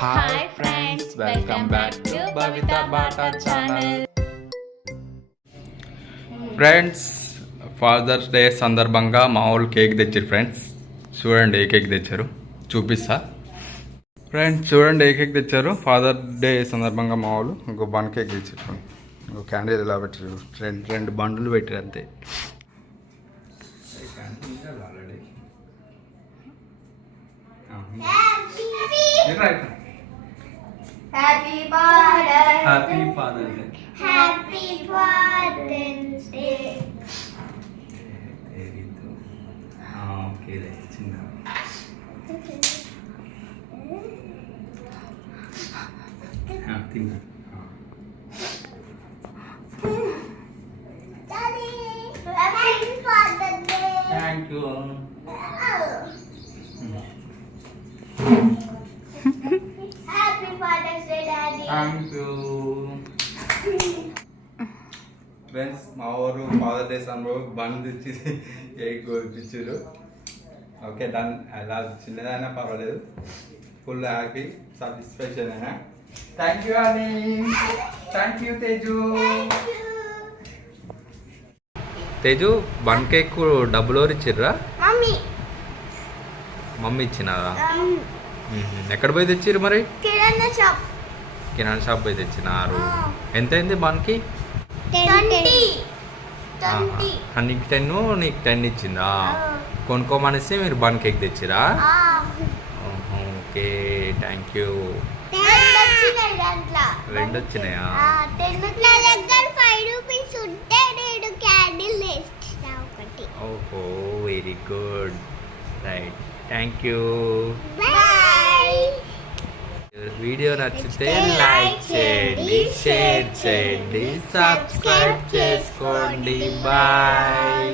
Hi friends, welcome back to Bavitha Bata channel. Friends, Father's Day సందర్భంగా మా వాళ్ళు కేక్ తెచ్చారు. ఫ్రెండ్స్ చూడండి, ఏ కేక్ తెచ్చారు చూపిస్తా. ఫ్రెండ్స్ చూడండి, ఏ కేక్ తెచ్చారు. ఫాదర్ డే సందర్భంగా మా వాళ్ళు ఇంకో బన్ కేక్ తెచ్చారు. ఇంకో క్యాండిల్ ఇలా పెట్టారు. రెండు బండ్లు పెట్టారు అంతే. Happy father happy father day. Happy father's day. Okay, చిన్న తిన్నా. Happy father day. Thank you. Happy father's day daddy. Thank you. Friends, మా ఊరు ఫాదర్ డే సందర్భంగా బంద్ తెచ్చి కేక్ కోపించారు. Okay, done. అలా చిన్నదైనా పర్వాలేదు, ఫుల్ హ్యాపీ సాటిస్ఫాక్షన్ అయినా. థ్యాంక్ యూ అని. Thank you Teju. Teju, one cake డబ్బులు ఎవరు ఇచ్చిర్రా? Mummy mummy ఇచ్చినారా? ఎక్కడ పోయి తెచ్చిర్రు మరి? కిరాణా షాప్. కిరాణా షాప్ పోయి తెచ్చినారు. ఎంత అయింది బన్కి? 20. నీకు 10, నీకు 10 ఇచ్చిందా? కొనుక్కోమనిస్తే మీరు బన్ కేక్ తెచ్చిరా? Okay, thank you. రెండు వచ్చినాయా? నా దగ్గర 5 రూపీస్ ఉంటే నేను క్యాండిల్ వేస్తా ఒకటి. ఓహో, very good. Right, thank you. Bye. Video నచ్చితే లైక్ చేయండి, షేర్ చేయండి, సబ్స్క్రైబ్ చేసుకోండి. బాయ్.